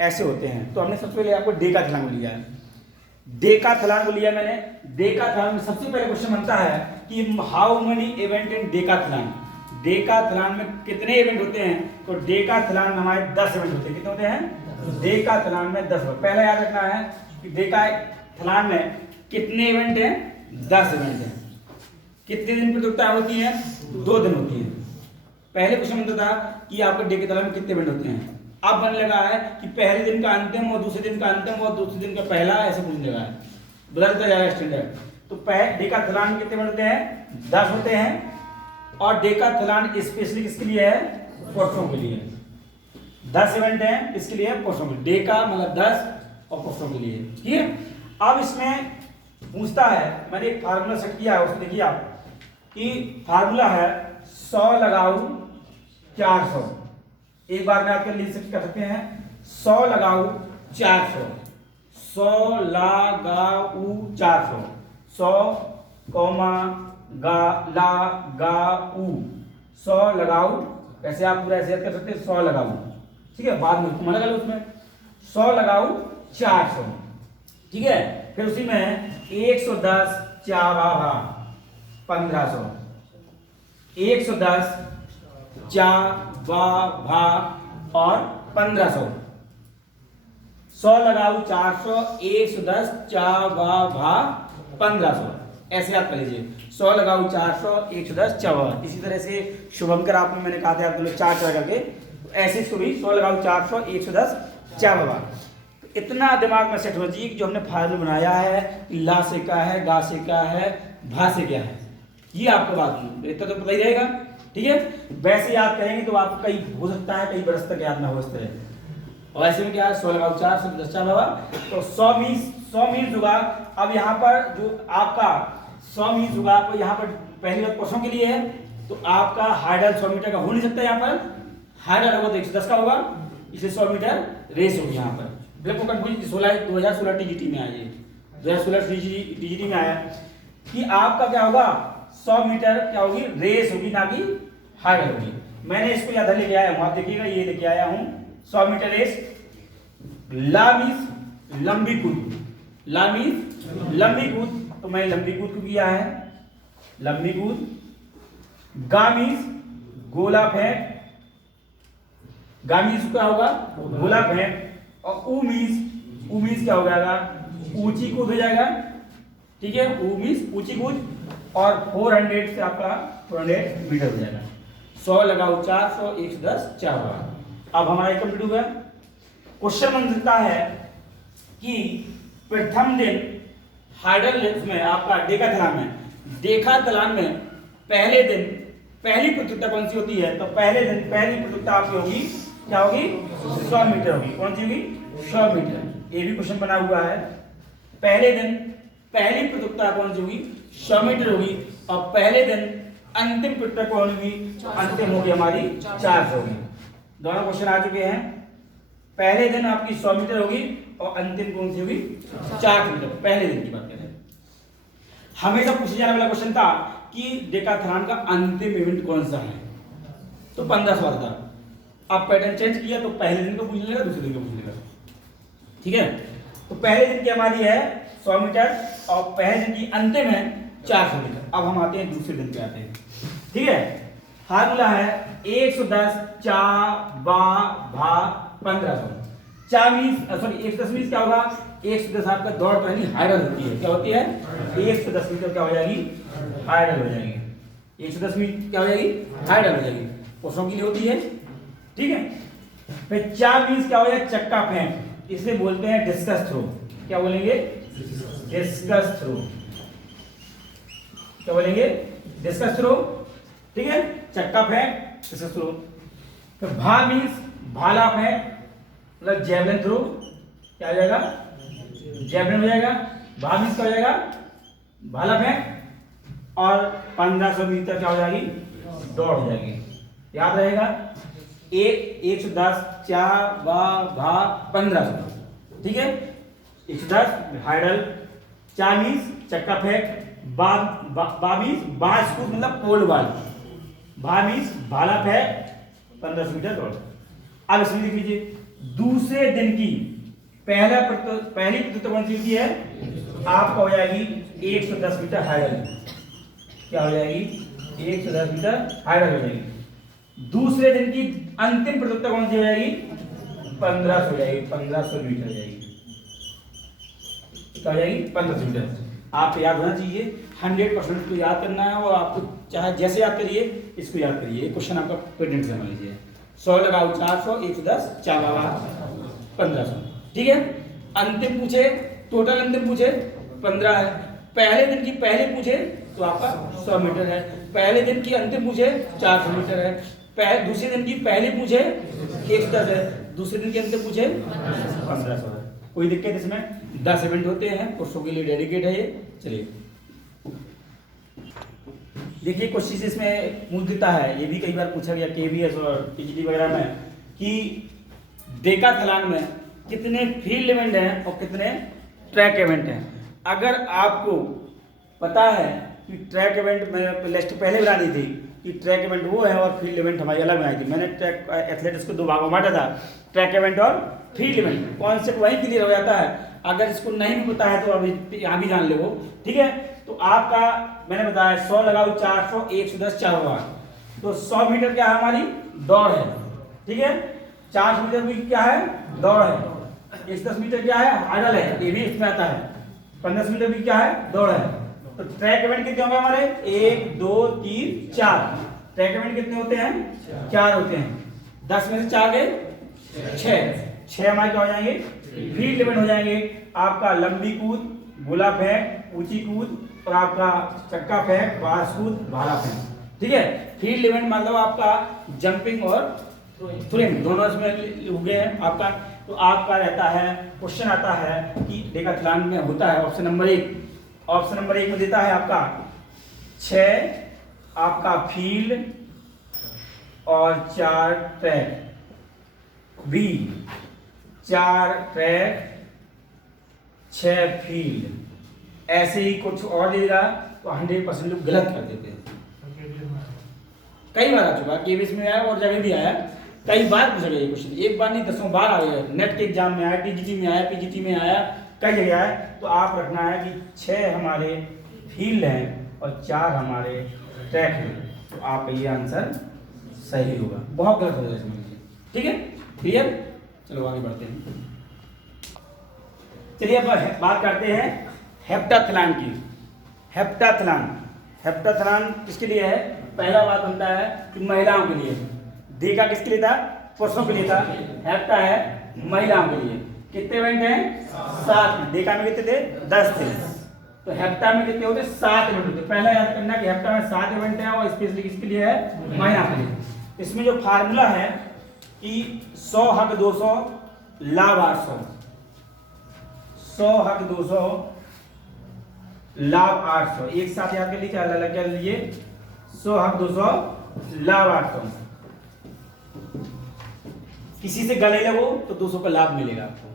ऐसे होते हैं। तो हमने सबसे पहले आपको डेकाथलॉन लिया है। डेकाथलॉन को लिया मैंने। डेकाथलॉन में सबसे पहले क्वेश्चन बनता है कि how many event in Decathlon, Decathlon में कितने इवेंट होते हैं? तो डेकाथलॉन में हमारे 10 इवेंट होते हैं। कितने होते हैं? डेकाथलॉन में 10। पहला याद रखना है कि डेकाथलॉन में कितने इवेंट हैं? 10 इवेंट हैं। कितने दिन प्रतियोगिता होती है? 2 दिन होती है। पहले क्वेश्चन बनता था कि आपके डेकाथलॉन में कितने इवेंट होते हैं। अब बनने लगा है कि पहले दिन का अंतिम और दूसरे दिन का अंतिम और दूसरे दिन का पहला, ऐसे पूछने लगा है, बदलता जाएगा स्टैंडर्ड। तो डेकाथलॉन में कितने इवेंट होते हैं? 10 होते हैं। और डेकाथलॉन स्पेशली किसके लिए है? पुरुषों के लिए। 10 इवेंट हैं, किसके लिए? पुरुषों के लिए। डेका मतलब 10 और पुरुषों के लिए। ठीक है, अब इसमें पूछता है, मैंने एक फार्मूला सेट किया है, उसको देखिए आप कि फार्मूला है 100 लगाओ 400। एक बार में आपके लिए कर सकते हैं 100 लगाओ 400, 100 लगाओ 400, 100 ला गा उ 100 लगाओ, ऐसे आप पूरा ऐसे कर सकते हैं 100 लगाओ। ठीक है, बाद में उसको मना कर लो, उसमें 100 लगाओ 400। ठीक है, फिर उसी में 110 4 1500, 110 और 1500। 100 लगाओ 400, 110 1500, ऐसे आप कर लीजिए। 100 लगाओ 400, 110 4। इसी तरह से शुभंकर आपने मैंने कहा था आप लोग 4 करके, तो ऐसे इसको भी 100 लगाओ 400, 110 4। तो इतना दिमाग में सेट होना चाहिए कि जो हमने फार्मूला बनाया है, ला से क्या है, गा से क्या है, भा से क्या है, ये आपको बात इतना तो पता ही रहेगा। ठीक है, वैसे याद करेंगे तो आपको कई हो सकता है कई बरस तक याद ना हो इस तरह। और ऐसे में क्या है 100 लगाओ 400, 10 4 होगा तो 100 मीन्स होगा। अब यहाँ पर जो आपका 100 मीन्स होगा, आपको यहाँ पर पहली बात पुरुषों के लिए है, तो आपका हाइडल 100 मीटर का हो नहीं सकता यहाँ पर, हाइडल होगा तो 110 का होगा, इसलिए 100 मीटर रेस होगी यहाँ पर। बिल्कुल कंफ्यूज 2016 टीजीटी में आया, ये 2016 टीजीटी में आया कि आपका क्या होगा 100 मीटर क्या होगी रेस होगी, ना कि हाइडल होगी। मैंने इसको याद लेके आया हूँ, आप देखिएगा ये लेके आया हूँ 100 मीटर रेस। ला मीन्स लंबी कूद, ला मीन्स लंबी कूद, तो मैंने लंबी कूद को किया है, लंबी कूद। गा मीन्स गोला फेंक, गा मीन्स क्या होगा गोला फेंक। और ऊ मीन्स क्या हो जाएगा ऊंची कूद हो जाएगा, ठीक है, ऊ मीन्स ऊंची कूद। और 400 से आपका 400 मीटर हो जाएगा। 100 लगाओ 400, 110 4 होगा। अब हमारा कंप्लीट हो गया। क्वेश्चन बन सकता है कि प्रथम दिन हाइडल रेस में आपका डेकाथलॉन में पहले दिन पहली प्रतियोगिता कौन सी होती है, तो पहले दिन पहली प्रतियोगिता आपकी होगी क्या होगी 100 मीटर होगी। कौन सी होगी 100 मीटर। ये भी क्वेश्चन बना हुआ है, पहले दिन पहली प्रतियोगिता कौन सी होगी 100 मीटर होगी। और पहले दिन अंतिम प्रतियोगिता कौन होगी, अंतिम होगी हमारी 400 होगी। दोनों क्वेश्चन आ चुके हैं। पहले दिन आपकी 100 मीटर होगी और अंतिम कौन सी होगी 400 मीटर। पहले दिन की बात करें, हमेशा पूछे जाने वाला क्वेश्चन था कि डेकाथलॉन का अंतिम इवेंट कौन सा है, तो 15 सवाल था। अब पैटर्न चेंज किया तो पहले दिन को पूछ लेगा, दूसरे दिन को पूछ लेगा, ठीक है। तो पहले दिन की हमारी है 100 मीटर और पहले दिन की अंतिम है 400 मीटर। अब हम आते हैं दूसरे दिन पे आते हैं, ठीक है। फार्मूला है 110 चा बा भा 1500। चा मीन्स सॉरी 110 मीन्स क्या होगा 110 आपका दौड़ पहली हाइडल होती है, क्या होती है 110 मीटर क्या हो जाएगी हाइडल हो जाएगी। 110 मीटर क्या हो जाएगी हाइडल हो जाएगी, पुरुषों के लिए होती है, ठीक है। फिर चा मीन्स क्या हो जाएगा चक्का फेंक, इसे बोलते हैं डिस्कस थ्रो। क्या बोलेंगे डिस्कस थ्रो, क्या बोलेंगे डिस्कस थ्रो, ठीक है। चक्का फेंक डिस्कस थ्रो। फिर भा मीन्स भाला फेंक, मतलब जेवलिन थ्रो, क्या हो जाएगा जेवलिन हो जाएगा। भा मीन्स क्या हो जाएगा भाला फेंक। और 1500 मीटर क्या हो जाएगी दौड़ हो जाएगी, याद रहेगा 110 चा बा भा 1500, ठीक है। 110 हाइडल, चा मीन्स चक्का फेंक, बा मीन्स बांस कूद मतलब पोल बॉल, भा मीन्स भाला फेंक 1500 मीटर दौड़। अब इसमें लिख लीजिए दूसरे दिन की पहली प्रतियोगिता कौन सी होती है आपका हो जाएगी 110 मीटर हाइडल, क्या हो जाएगी 110 मीटर हाइडल हो जाएगी। दूसरे दिन की अंतिम प्रतियोगिता कौन सी हो जाएगी 1500 हो जाएगी, 1500 मीटर हो जाएगी, क्या हो जाएगी 1500 मीटर। आपको याद होना चाहिए 100% को याद करना है, और आपको चाहे जैसे याद करिए इसको याद करिए। क्वेश्चन आपका पेटेंट से मान लीजिए 100 लगाओ 400, 110 4 1500, ठीक है। अंतिम पूछे टोटल अंतिम पूछे 15 है, पहले दिन की पहले पूछे तो आपका 100 मीटर है, पहले दिन की अंतिम पूछे 400 मीटर है, दूसरे दिन की पहली पूछे 110 है, दूसरे दिन के अंतिम पूछे 1500 है। कोई दिक्कत इसमें 10 इवेंट होते हैं, पुरुषों के लिए डेडिकेट है ये। चलिए देखिए क्वेश्चन इसमें मूल देता है, ये भी कई बार पूछा गया केवीएस और टीजीटी वगैरह में कि डेकाथलॉन में कितने फील्ड इवेंट हैं और कितने ट्रैक इवेंट हैं। अगर आपको पता है कि ट्रैक इवेंट मैंने लिस्ट पहले बना दी थी कि ट्रैक इवेंट वो है और फील्ड इवेंट हमारी अलग बनाई थी। मैंने ट्रैक एथलेटिक्स को 2 भागों में बांटा था, ट्रैक इवेंट और फील्ड इवेंट। कॉन्सेप्ट वही क्लियर हो जाता है। अगर इसको नहीं भी पता है तो अभी यहाँ भी जान लो, ठीक है। तो आपका मैंने बताया 100 लगाओ 400, 110 4 होगा, तो 100 मीटर क्या है हमारी दौड़ है, ठीक है। 400 मीटर भी क्या है दौड़ है, 110 मीटर क्या है हाइडल है, ये भी इसमें आता है। 1500 मीटर भी क्या है दौड़ है। तो ट्रैक इवेंट कितने होंगे हमारे 1 2 3 4, ट्रैक इवेंट कितने होते हैं 4 होते हैं। 10 में से 4 गए 6 हमारे क्या हो जाएंगे फील्ड इवेंट हो जाएंगे। आपका लंबी कूद, गोला फेंक, ऊंची कूद और आपका चक्का फेंक, बांस कूद, भाला फेंक, ठीक है। फील्ड इवेंट मतलब आपका जंपिंग और थ्रोइंग दोनों इसमें हो गए हैं आपका। तो आपका रहता है क्वेश्चन आता है कि डेकाथलॉन में होता है ऑप्शन नंबर 1 में देता है आपका 6 आपका फील्ड और 4 ट्रैक। B 4 track 6 field. ऐसे ही कुछ और देगा तो 100% लोग गलत कर देते हैं। कई बार आ चुका, केवीएस में आया और जगह भी आया, कई बार पूछा गया ये क्वेश्चन, एक बार नहीं 10 बार आ गया। नेट के एग्जाम में आया, टीजीटी में आया, पीजीटी में आया, कई जगह आया। तो आप रखना है कि 6 हमारे फील्ड हैं और 4 हमारे ट्रैक हैं, तो आपका ये आंसर सही होगा। बहुत गलत हो जाए समझ लीजिए, ठीक है, क्लियर। चलो आगे बढ़ते हैं। चलिए अब बात करते हैं हेप्टाथेलिन की। हेप्टाथेलिन किसके लिए है? पहला बात बनता है कि महिलाओं के लिए। देखा किसके लिए था? पुरुषों के लिए था। हेप्टा है महिलाओं के लिए। कितने इवेंट हैं? 7। देखा में कितने थे? 10 थे। तो हेप्टा में कितने होते? 7 इवेंट होते। पहला याद करना कि हेप्टा में 7 इवेंट है और स्पेशली किसके लिए है? महिलाओं के लिए। इसमें जो फार्मूला है कि 100 हक 200 लाभ 800, 100 हक 200 लाभ 800। एक साथ याद कर लीजिए, अलग अलग कर लीजिए। 100 हक 200 लाभ 800। किसी से गले लगो तो 200 का लाभ मिलेगा आपको,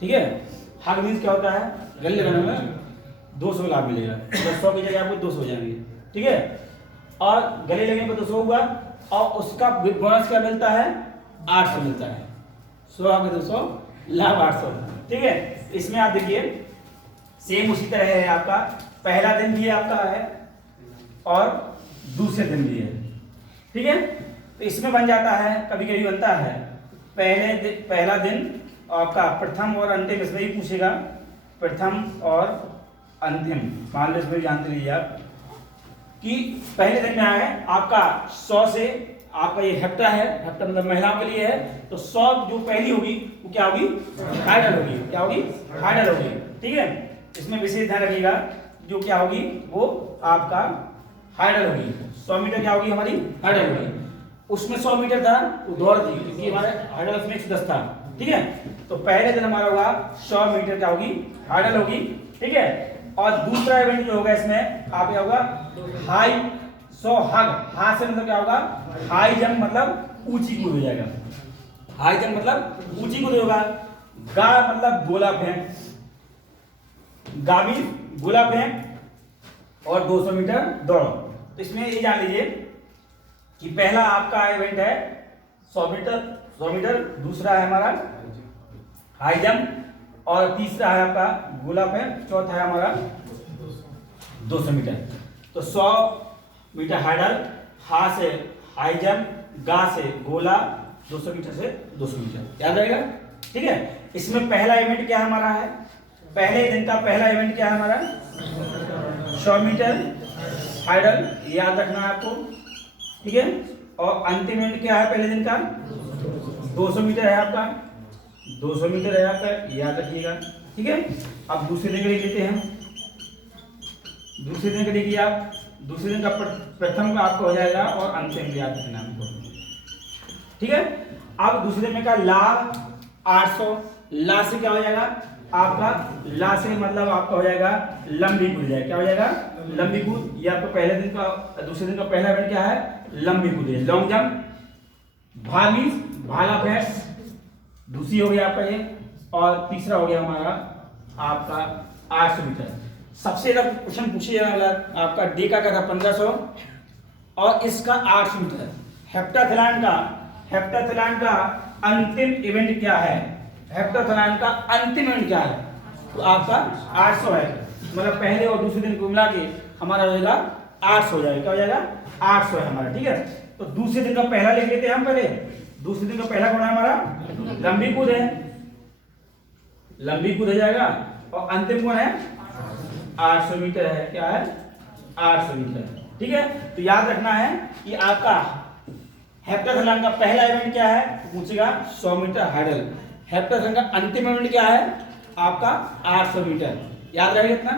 ठीक है। हक मीन्स क्या होता है? गले लगाने में 200 लाभ मिलेगा। 100 की जगह आपको 200 हो जाएंगे, ठीक है। और गले लगने पर 200 हुआ और उसका बोनस क्या मिलता है? 800 मिलता है। 100 हक 200 लाभ 800, ठीक है। इसमें आप देखिए सेम उसी तरह है। आपका पहला दिन भी आपका है और दूसरे दिन भी है, ठीक है। तो इसमें बन जाता है, कभी कभी बनता है पहला दिन आपका प्रथम और अंतिम, इसमें ही पूछेगा प्रथम और अंतिम। मान लो इसमें जानते लीजिए आप कि पहले दिन में आया है आपका 100 से, आपका ये हेप्टा है, हेप्टा मतलब महिलाओं के लिए है। तो 100 जो पहली होगी वो क्या होगी? हाइडल होगी। क्या होगी? हाइडल होगी, ठीक है। इसमें विशेष ध्यान रखिएगा, जो क्या होगी वो आपका हाइडल होगी। 100 मीटर क्या होगी? हमारी हाइडल होगी। उसमें 100 मीटर था वो दौड़ थी, क्योंकि हमारे हाइडल उसमें 110 था, ठीक है। तो पहले दिन हमारा होगा 100 मीटर क्या होगी? हाइडल होगी, ठीक है। और दूसरा इवेंट जो होगा इसमें आप क्या होगा? हाई 100 हग। हाथ से मतलब क्या होगा? हाई जंप मतलब ऊंची कूद हो जाएगा। हाई जंप मतलब ऊंची कूद होगा। गा मतलब गोला फेंक, गावी गोला फेंक और 200 मीटर दौड़ो। तो इसमें ये जान लीजिए कि पहला आपका इवेंट है 100 मीटर, दूसरा है हमारा हाई जंप और तीसरा है आपका गोला फेंक, चौथा है हमारा 200 मीटर। तो 100 मीटर हाइडल, हा से हाई जंप, गा से गोला, 200 मीटर से 200 मीटर, याद रहेगा, ठीक है। इसमें पहला इवेंट क्या हमारा है? पहले दिन का पहला इवेंट क्या है हमारा? 100 मीटर हाइडल, याद रखना है आपको, ठीक है। और अंतिम इवेंट क्या है पहले दिन का? 200 मीटर है आपका, 200 मीटर है आपका, याद रखिएगा, ठीक है। अब दूसरे दिन का देख लेते हैं। दूसरे दिन का देखिए आप, दूसरे दिन का प्रथम का आपको हो जाएगा और अंतिम याद रखना आपको, ठीक है। अब दूसरे दिन का ला 800, ला से क्या हो जाएगा आपका? ला से मतलब आपका हो जाएगा लंबी कूद जाएगा। क्या हो जाएगा? लंबी कूद। ये आपको पहले दिन का, दूसरे दिन का पहला इवेंट क्या है? लंबी कूद है, लॉन्ग जंप। भागी भाला फेंक दूसरी हो गया आपका ये, और तीसरा हो गया हमारा आपका 800 मीटर। सबसे ज्यादा क्वेश्चन पूछे जाने वाला आपका डे का क्या था? 1500 और इसका 800 मीटर। हेप्टाथेलिन का अंतिम इवेंट क्या है? हेप्टाथेलिन का अंतिम इवेंट क्या है? तो आपका 800 है, मतलब पहले और दूसरे दिन को मिला के हमारा हो जाएगा 800 हो जाएगा। क्या हो जाएगा? 800 है हमारा, ठीक है। तो दूसरे दिन का पहला लिख लेते हैं हम पहले। दूसरे दिन का पहला कौन है हमारा? लंबी कूद है, लंबी कूद हो जाएगा। और अंतिम कौन है? 800 मीटर है। क्या है? 800 मीटर, ठीक है। तो याद रखना है कि आपका हेप्टाथेलिन का पहला इवेंट क्या है? पूछेगा 100 मीटर हाइडल। हेप्टाथेलिन का अंतिम इवेंट क्या है? आपका 800 मीटर, याद रहेगा इतना।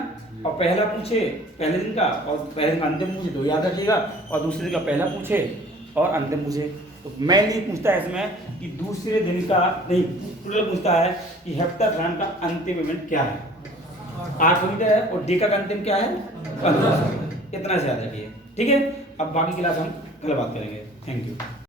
और पहला पूछे पहले दिन का और पहले दिन का अंतिम पूछे तो याद रखिएगा, और दूसरे दिन का पहला पूछे और अंतिम पूछे तो मेनली पूछता है इसमें कि दूसरे दिन का नहीं, टोटल पूछता है कि हेप्टाथेलिन का अंतिम इवेंट क्या है? 800 मीटर है और डे का अंतिम क्या है? 1500। इतना से याद रखिए, ठीक है। अब बाकी क्लास हम कल बात करेंगे। Thank you.